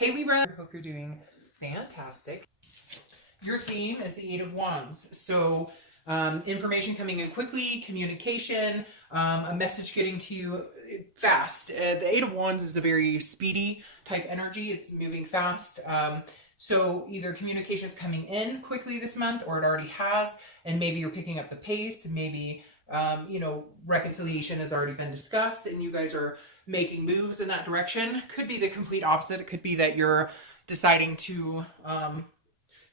Hey Libra, I hope you're doing fantastic. Your theme is the Eight of Wands. So information coming in quickly, communication, a message getting to you fast. The Eight of Wands is a very speedy type energy. It's moving fast. So either communication is coming in quickly this month, or it already has, and maybe you're picking up the pace. Maybe, reconciliation has already been discussed and you guys are making moves in that direction. Could be the complete opposite. It could be that you're deciding to,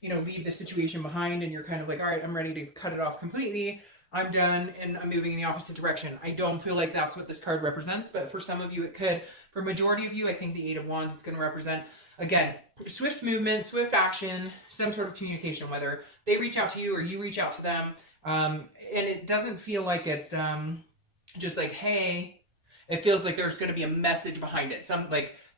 leave the situation behind and you're kind of like, all right, I'm ready to cut it off completely. I'm done and I'm moving in the opposite direction. I don't feel like that's what this card represents, but for some of you it could. For majority of you, I think the Eight of Wands is going to represent, again, swift movement, swift action, some sort of communication, whether they reach out to you or you reach out to them. And it doesn't feel like it's just like, hey, it feels like there's going to be a message behind it.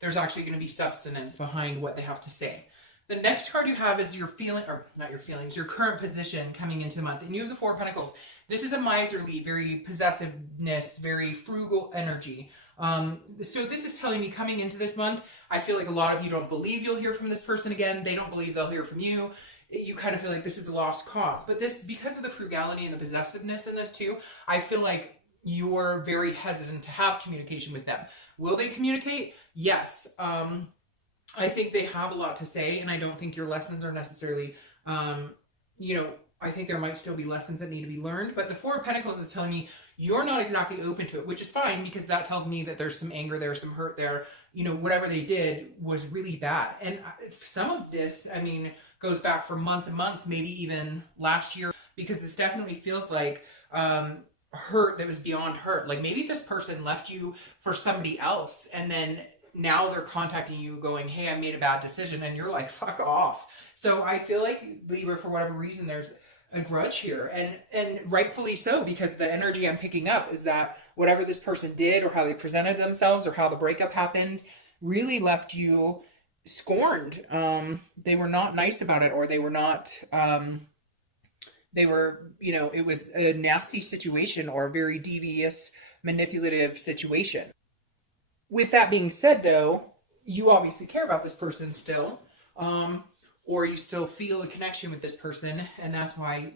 There's actually going to be substance behind what they have to say. The next card you have is your feeling, or not your feelings, your current position coming into the month. And you have the Four of Pentacles. This is a miserly, very possessiveness, very frugal energy. So this is telling me coming into this month, I feel like a lot of you don't believe you'll hear from this person again. They don't believe they'll hear from you. You kind of feel like this is a lost cause. But this, because of the frugality and the possessiveness in this too, I feel like you're very hesitant to have communication with them. Will they communicate? Yes. I think they have a lot to say, and I don't think your lessons are necessarily, I think there might still be lessons that need to be learned, but the Four of Pentacles is telling me you're not exactly open to it, which is fine, because that tells me that there's some anger there, some hurt there. Whatever they did was really bad. And some of this, goes back for months and months, maybe even last year, because this definitely feels like hurt that was beyond hurt. Like maybe this person left you for somebody else, and then now they're contacting you going, hey, I made a bad decision, and you're like, fuck off. So I feel like Libra, for whatever reason, there's a grudge here, and rightfully so, because the energy I'm picking up is that whatever this person did or how they presented themselves or how the breakup happened really left you scorned. They were not nice about it, or they were not, it was a nasty situation or a very devious, manipulative situation. With that being said, though, you obviously care about this person still, or you still feel a connection with this person, and that's why,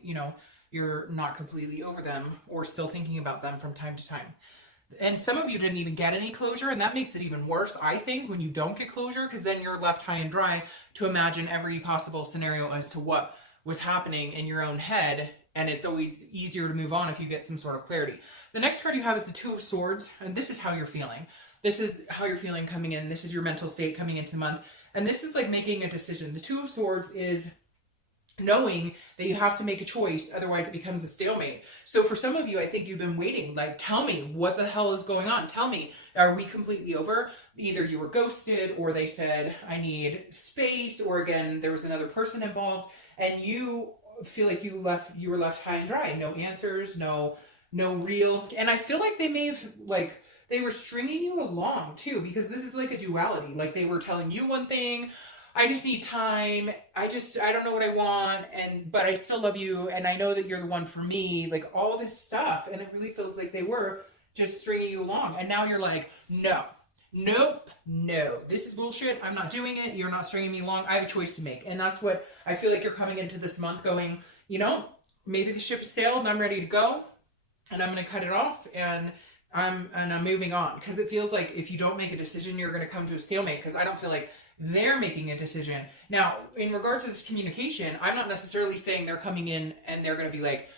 you're not completely over them or still thinking about them from time to time. And some of you didn't even get any closure, and that makes it even worse, I think, when you don't get closure, because then you're left high and dry to imagine every possible scenario as to what was happening in your own head, and it's always easier to move on if you get some sort of clarity. The next card you have is the Two of Swords, and this is how you're feeling. This is how you're feeling coming in. This is your mental state coming into the month. And this is like making a decision. The Two of Swords is knowing that you have to make a choice, otherwise it becomes a stalemate. So for some of you, I think you've been waiting, like, tell me what the hell is going on. Tell me, are we completely over? Either you were ghosted, or they said, I need space, or again, there was another person involved, and you feel like you were left high and dry. No answers, no real, and I feel like they may have, they were stringing you along too, because this is like a duality. Like they were telling you one thing, I just need time, I don't know what I want, but I still love you, and I know that you're the one for me, like all this stuff, and it really feels like they were just stringing you along, and now you're like, no, this is bullshit, I'm not doing it, you're not stringing me along, I have a choice to make. And that's what I feel like you're coming into this month going, maybe the ship sailed and I'm ready to go, and I'm going to cut it off, and I'm moving on, because it feels like if you don't make a decision, you're going to come to a stalemate, because I don't feel like they're making a decision. Now, in regards to this communication, I'm not necessarily saying they're coming in and they're going to be like,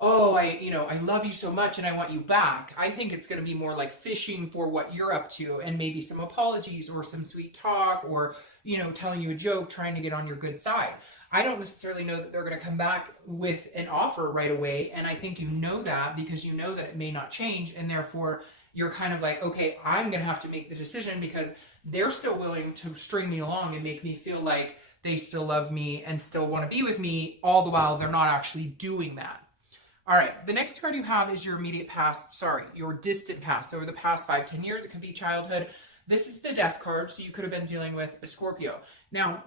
oh, I love you so much and I want you back. I think it's going to be more like fishing for what you're up to, and maybe some apologies or some sweet talk, or, telling you a joke, trying to get on your good side. I don't necessarily know that they're going to come back with an offer right away, and I think you know that because you know that it may not change, and therefore you're kind of like, okay, I'm going to have to make the decision, because they're still willing to string me along and make me feel like they still love me and still want to be with me, all the while they're not actually doing that. All right, the next card you have is your immediate past, your distant past. So over the past 5-10 years, it could be childhood. This is the Death card, so you could have been dealing with a Scorpio. Now,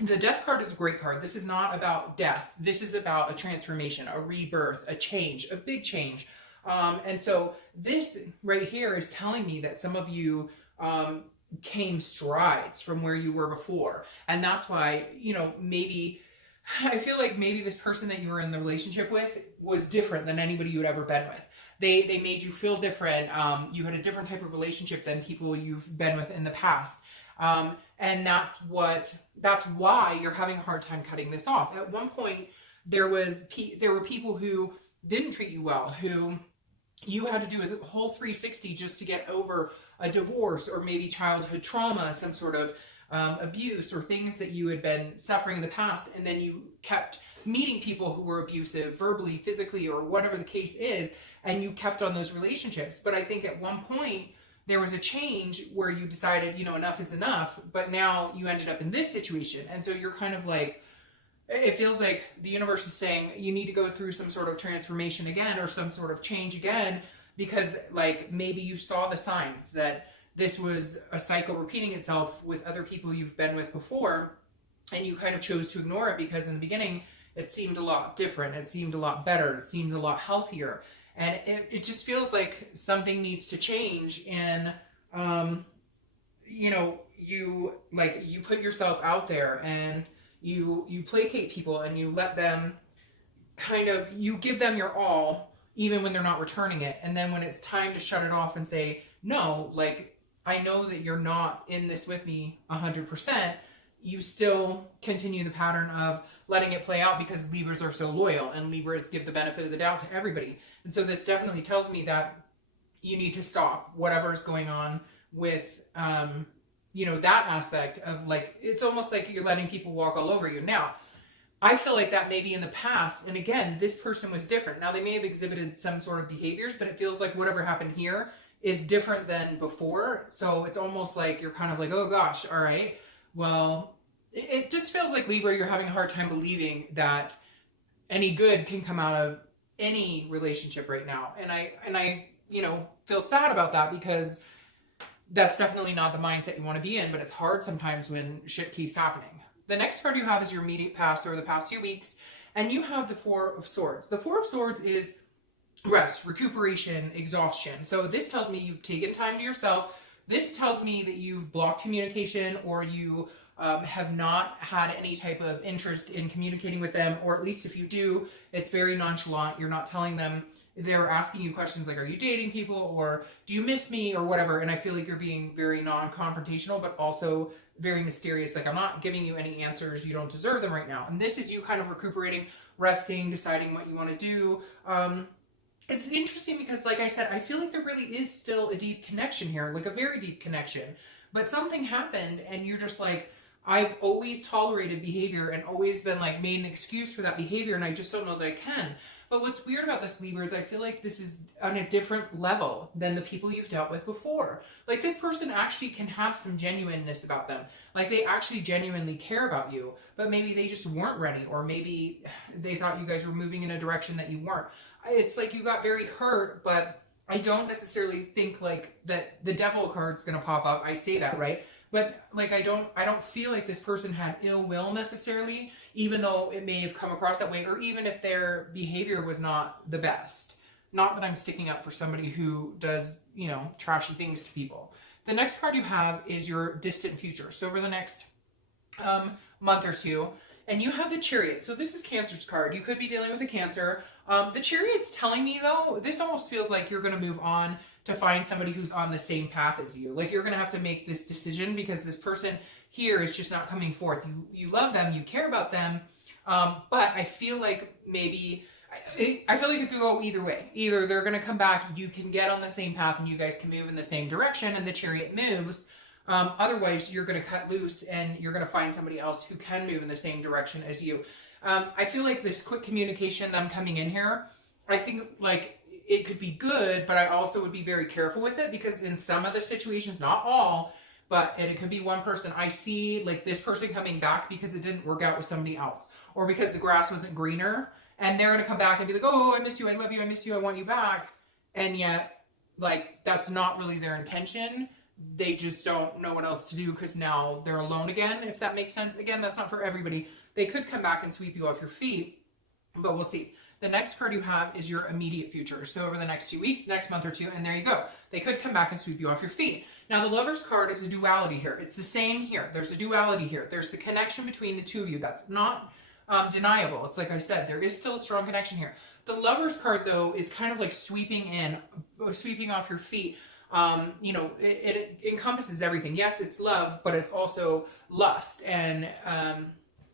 the Death card is a great card. This is not about death. This is about a transformation, a rebirth, a change, a big change. And so this right here is telling me that some of you came strides from where you were before. And that's why, you know, maybe I feel like maybe this person that you were in the relationship with was different than anybody you had ever been with. They made you feel different. You had a different type of relationship than people you've been with in the past. And that's why you're having a hard time cutting this off. At one point, there were people who didn't treat you well, who you had to do a whole 360 just to get over a divorce or maybe childhood trauma, some sort of abuse or things that you had been suffering in the past. And then you kept meeting people who were abusive verbally, physically, or whatever the case is, and you kept on those relationships. But I think at one point there was a change where you decided, you know, enough is enough, but now you ended up in this situation. And so you're kind of like, it feels like the universe is saying you need to go through some sort of transformation again or some sort of change again, because like maybe you saw the signs that this was a cycle repeating itself with other people you've been with before, and you kind of chose to ignore it because in the beginning it seemed a lot different, it seemed a lot better, it seemed a lot healthier. And it just feels like something needs to change. And, you know, you put yourself out there and you placate people and you let them you give them your all, even when they're not returning it. And then when it's time to shut it off and say, no, like, I know that you're not in this with me 100%, you still continue the pattern of letting it play out because Libras are so loyal and Libras give the benefit of the doubt to everybody. And so this definitely tells me that you need to stop whatever's going on with, you know, that aspect of like, it's almost like you're letting people walk all over you. Now, I feel like that maybe in the past, and again, this person was different. Now, they may have exhibited some sort of behaviors, but it feels like whatever happened here is different than before. So it's almost like you're kind of like, oh gosh, all right, well, it just feels like Libra, you're having a hard time believing that any good can come out of any relationship right now. And I, you know, feel sad about that because that's definitely not the mindset you want to be in, but it's hard sometimes when shit keeps happening. The next card you have is your immediate past or the past few weeks, and you have the Four of Swords. The Four of Swords is rest, recuperation, exhaustion. So this tells me you've taken time to yourself. This tells me that you've blocked communication, or you have not had any type of interest in communicating with them, or at least if you do, it's very nonchalant. You're not telling them. They're asking you questions like, are you dating people, or do you miss me, or whatever. And I feel like you're being very non-confrontational, but also very mysterious. Like, I'm not giving you any answers. You don't deserve them right now. And this is you kind of recuperating, resting, deciding what you want to do. It's interesting because, like I said, I feel like there really is still a deep connection here, like a very deep connection. But something happened and you're just like, I've always tolerated behavior and always been like made an excuse for that behavior, and I just don't know that I can. But what's weird about this, Libra, is I feel like this is on a different level than the people you've dealt with before. Like, this person actually can have some genuineness about them. Like, they actually genuinely care about you, but maybe they just weren't ready, or maybe they thought you guys were moving in a direction that you weren't. It's like you got very hurt, but I don't necessarily think like that the devil card's going to pop up. I say that, right? But like, I don't feel like this person had ill will necessarily, even though it may have come across that way, or even if their behavior was not the best. Not that I'm sticking up for somebody who does, you know, trashy things to people. The next card you have is your distant future. So over the next month or two, and you have the Chariot. So this is Cancer's card. You could be dealing with a Cancer. The Chariot's telling me, though, this almost feels like you're going to move on to find somebody who's on the same path as you. Like, you're going to have to make this decision because this person here is just not coming forth. You love them, you care about them, but I feel like maybe, I feel like it could go either way. Either they're going to come back, you can get on the same path and you guys can move in the same direction and the Chariot moves. Otherwise, you're going to cut loose and you're going to find somebody else who can move in the same direction as you. I feel like this quick communication, them coming in here, I think like it could be good, but I also would be very careful with it because in some of the situations, not all, but and it could be one person. I see like this person coming back because it didn't work out with somebody else, or because the grass wasn't greener, and they're going to come back and be like, oh, I miss you, I love you, I miss you, I want you back. And yet, like, that's not really their intention. They just don't know what else to do because now they're alone again, if that makes sense. Again, that's not for everybody. They could come back and sweep you off your feet, but we'll see. The next card you have is your immediate future. So over the next few weeks, next month or two, and there you go. They could come back and sweep you off your feet. Now, the Lover's card is a duality here. It's the same here. There's a duality here. There's the connection between the two of you. That's not deniable. It's like I said, there is still a strong connection here. The Lover's card, though, is kind of like sweeping off your feet. You know, it encompasses everything. Yes, it's love, but it's also lust and,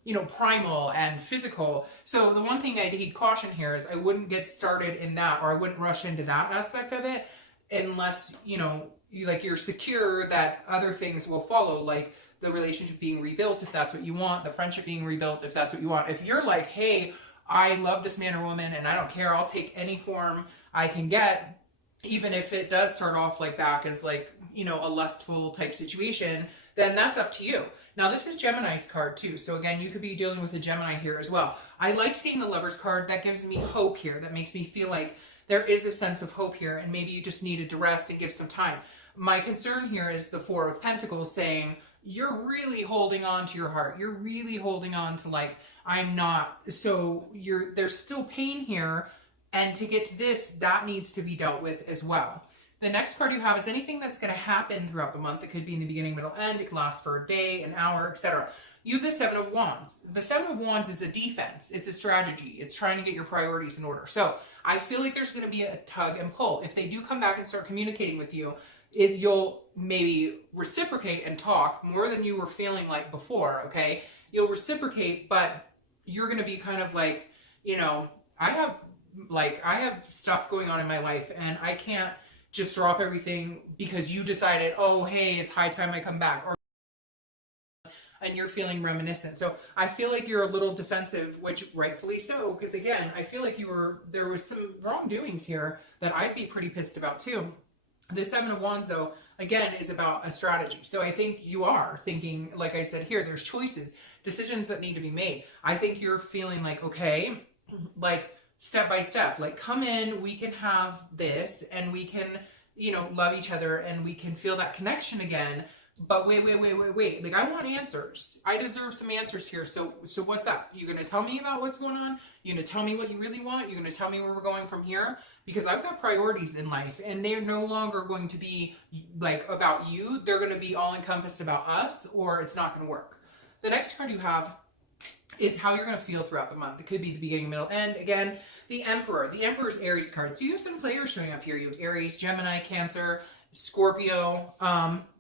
you know, primal and physical. So the one thing I need caution here is I wouldn't get started in that, or I wouldn't rush into that aspect of it unless, you know, you're secure that other things will follow, like the relationship being rebuilt, if that's what you want, the friendship being rebuilt, if that's what you want. If you're like, hey, I love this man or woman and I don't care, I'll take any form I can get, even if it does start off like back as like, you know, a lustful type situation, then that's up to you. Now, this is Gemini's card too. So again, you could be dealing with a Gemini here as well. I like seeing the Lover's card. That gives me hope here. That makes me feel like there is a sense of hope here, and maybe you just needed to rest and give some time. My concern here is the Four of Pentacles saying, you're really holding on to your heart. You're really holding on to like, I'm not. So there's still pain here. And to get to this, that needs to be dealt with as well. The next card you have is anything that's going to happen throughout the month. It could be in the beginning, middle, end. It could last for a day, an hour, etc. You have the Seven of Wands. The Seven of Wands is a defense. It's a strategy. It's trying to get your priorities in order. So I feel like there's going to be a tug and pull. If they do come back and start communicating with you, you'll maybe reciprocate and talk more than you were feeling like before, okay? You'll reciprocate, but you're going to be kind of like, you know, I have stuff going on in my life and I can't just drop everything because you decided, oh, hey, it's high time I come back, or and you're feeling reminiscent. So I feel like you're a little defensive, which rightfully so, because again, I feel like there was some wrongdoings here that I'd be pretty pissed about too. The Seven of Wands, though, again, is about a strategy. So I think you are thinking, like I said here, there's choices, decisions that need to be made. I think you're feeling like, okay, like step by step, like come in, we can have this and we can, you know, love each other and we can feel that connection again. But wait. Like, I want answers. I deserve some answers here. So what's up? You gonna tell me about what's going on? You gonna tell me what you really want? You gonna tell me where we're going from here? Because I've got priorities in life, and they're no longer going to be like about you. They're gonna be all encompassed about us, or it's not gonna work. The next card you have is how you're gonna feel throughout the month. It could be the beginning, middle, end. Again, the Emperor. The Emperor's Aries card. So you have some players showing up here. You have Aries, Gemini, Cancer, Scorpio.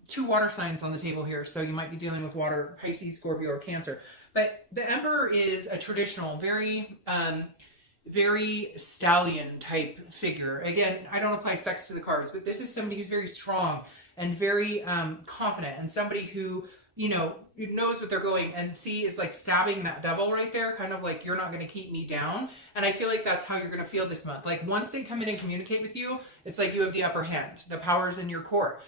2 water signs on the table here, so you might be dealing with water, Pisces, Scorpio, or Cancer. But the Emperor is a traditional, very stallion type figure. Again, I don't apply sex to the cards, but this is somebody who's very strong and very confident, and somebody who, you know, knows what they're going, and is like stabbing that devil right there, kind of like, you're not going to keep me down. And I feel like that's how you're going to feel this month. Like, once they come in and communicate with you, it's like you have the upper hand. The power's in your court.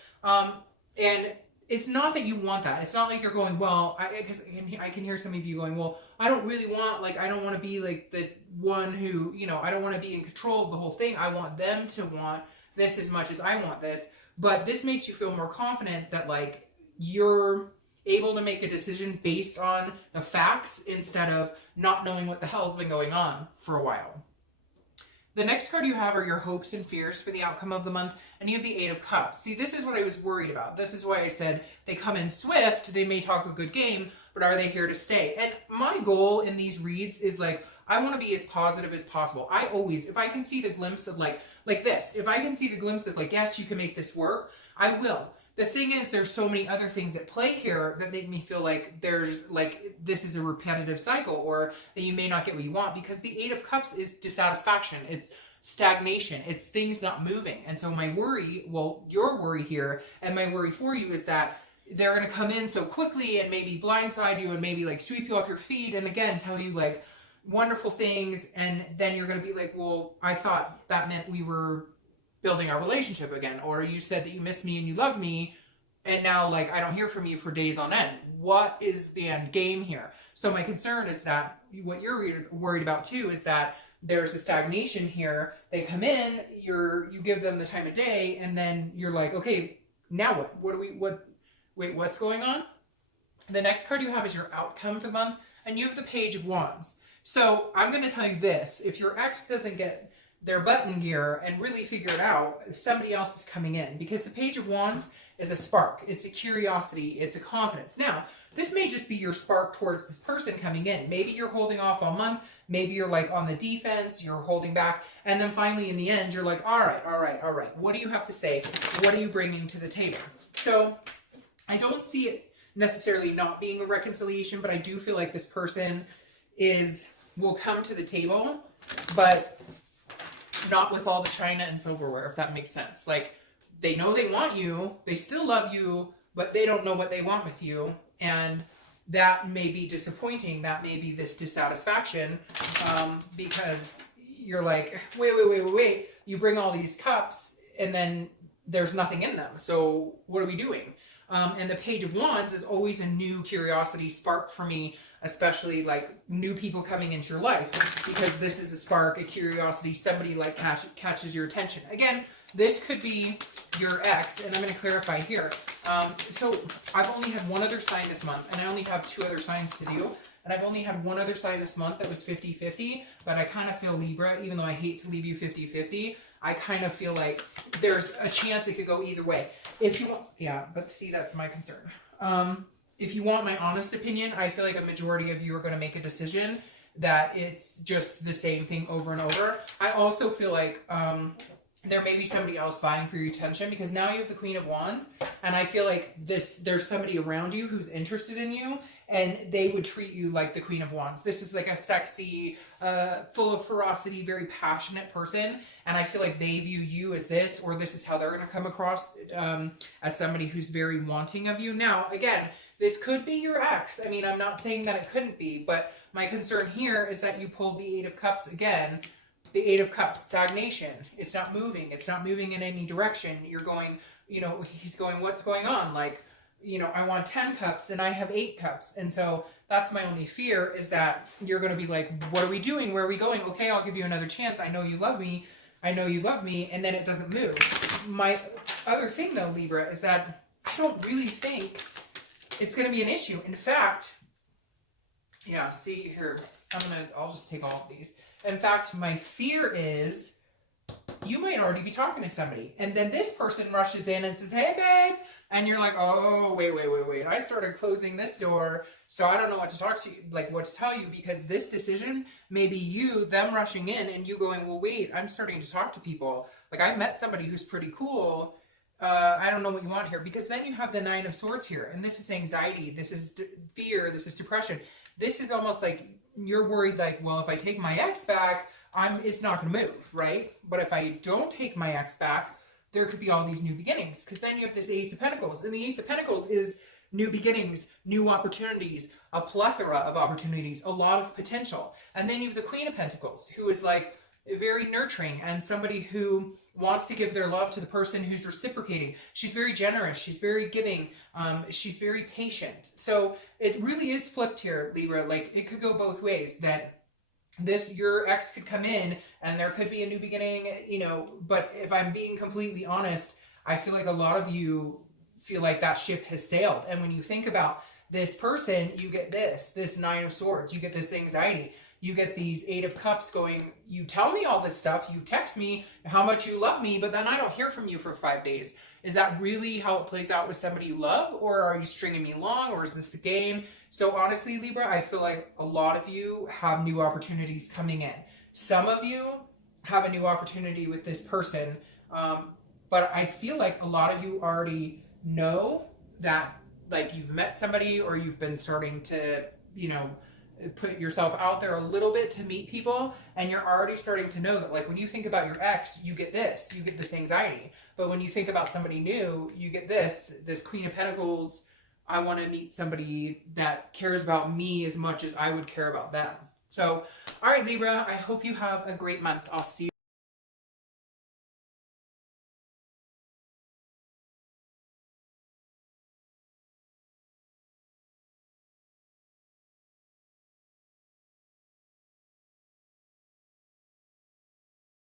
And it's not that you want that. It's not like you're going, well, because I can hear some of you going, well, I don't really want, like, I don't want to be like the one who, you know, I don't want to be in control of the whole thing. I want them to want this as much as I want this. But this makes you feel more confident that, like, you're able to make a decision based on the facts instead of not knowing what the hell's been going on for a while. The next card you have are your hopes and fears for the outcome of the month, and you have the Eight of Cups. See, this is what I was worried about. This is why I said they come in swift, they may talk a good game, but are they here to stay? And my goal in these reads is like, I want to be as positive as possible. I always, if I can see the glimpse of like this, if I can see the glimpse of like, yes, you can make this work, I will. The thing is, there's so many other things at play here that make me feel like there's like, this is a repetitive cycle, or that you may not get what you want, because the Eight of Cups is dissatisfaction. It's stagnation. It's things not moving. And so my worry, well, your worry here and my worry for you is that they're going to come in so quickly and maybe blindside you and maybe like sweep you off your feet and again, tell you like wonderful things. And then you're going to be like, well, I thought that meant we were building our relationship again, or you said that you miss me and you love me, and now like I don't hear from you for days on end. What is the end game here? So my concern is that what you're worried about too is that there's a stagnation here. They come in, you give them the time of day, and then you're like, okay, now what? What's going on? The next card you have is your outcome for the month, and you have the Page of Wands. So I'm going to tell you this: if your ex doesn't get their butt in gear and really figure it out, somebody else is coming in, because the Page of Wands is a spark. It's a curiosity. It's a confidence. Now, this may just be your spark towards this person coming in. Maybe you're holding off all month. Maybe you're like on the defense, you're holding back. And then finally in the end, you're like, all right. What do you have to say? What are you bringing to the table? So I don't see it necessarily not being a reconciliation, but I do feel like this person will come to the table, but not with all the china and silverware, if that makes sense. Like, they know they want you, they still love you, but they don't know what they want with you. And that may be disappointing. That may be this dissatisfaction, because you're like, wait. You bring all these cups and then there's nothing in them. So what are we doing? And the Page of Wands is always a new curiosity spark for me, especially like new people coming into your life, because this is a spark, a curiosity, somebody like catches your attention. Again, this could be your ex, and I'm going to clarify here. So I've only had one other sign this month, and I only have 2 other signs to do. And I've only had one other sign this month that was 50-50, but I kind of feel Libra, even though I hate to leave you 50-50, I kind of feel like there's a chance it could go either way. If you want, yeah, but see, that's my concern. If you want my honest opinion, I feel like a majority of you are going to make a decision that it's just the same thing over and over. I also feel like there may be somebody else vying for your attention, because now you have the Queen of Wands, and I feel like there's somebody around you who's interested in you, and they would treat you like the Queen of Wands. This is like a sexy, full of ferocity, very passionate person, and I feel like they view you as this, or this is how they're going to come across, as somebody who's very wanting of you. Now, again, this could be your ex. I mean, I'm not saying that it couldn't be, but my concern here is that you pulled the 8 of Cups again. The 8 of Cups, stagnation. It's not moving. It's not moving in any direction. You're going, he's going, what's going on? Like, I want 10 cups and I have 8 cups. And so that's my only fear, is that you're going to be like, what are we doing? Where are we going? Okay, I'll give you another chance. I know you love me. I know you love me. And then it doesn't move. My other thing though, Libra, is that I don't really think it's going to be an issue. In fact, yeah, see here, I'll just take all of these. In fact, my fear is you might already be talking to somebody, and then this person rushes in and says, hey, babe. And you're like, oh, wait. I started closing this door, so I don't know what to talk to you, like what to tell you, because this decision may be them rushing in and you going, well, wait, I'm starting to talk to people. Like, I've met somebody who's pretty cool. I don't know what you want here, because then you have the 9 of Swords here, and this is anxiety. This is fear. This is depression. This is almost like you're worried, like, well, if I take my ex back, it's not going to move, right? But if I don't take my ex back, there could be all these new beginnings, because then you have this Ace of Pentacles, and the Ace of Pentacles is new beginnings, new opportunities, a plethora of opportunities, a lot of potential. And then you have the Queen of Pentacles, who is like very nurturing and somebody who wants to give their love to the person who's reciprocating. She's very generous. She's very giving. She's very patient. So it really is flipped here, Libra. Like, it could go both ways, that your ex could come in and there could be a new beginning, but if I'm being completely honest, I feel like a lot of you feel like that ship has sailed. And when you think about this person, you get this 9 of Swords, you get this anxiety. You get these 8 of Cups going, you tell me all this stuff, you text me how much you love me, but then I don't hear from you for 5 days. Is that really how it plays out with somebody you love? Or are you stringing me along? Or is this the game? So honestly, Libra, I feel like a lot of you have new opportunities coming in. Some of you have a new opportunity with this person. But I feel like a lot of you already know that, like, you've met somebody, or you've been starting to, put yourself out there a little bit to meet people, and you're already starting to know that, like, when you think about your ex, you get this anxiety. But when you think about somebody new, you get this Queen of Pentacles. I want to meet somebody that cares about me as much as I would care about them. So, all right, Libra, I hope you have a great month. I'll see you.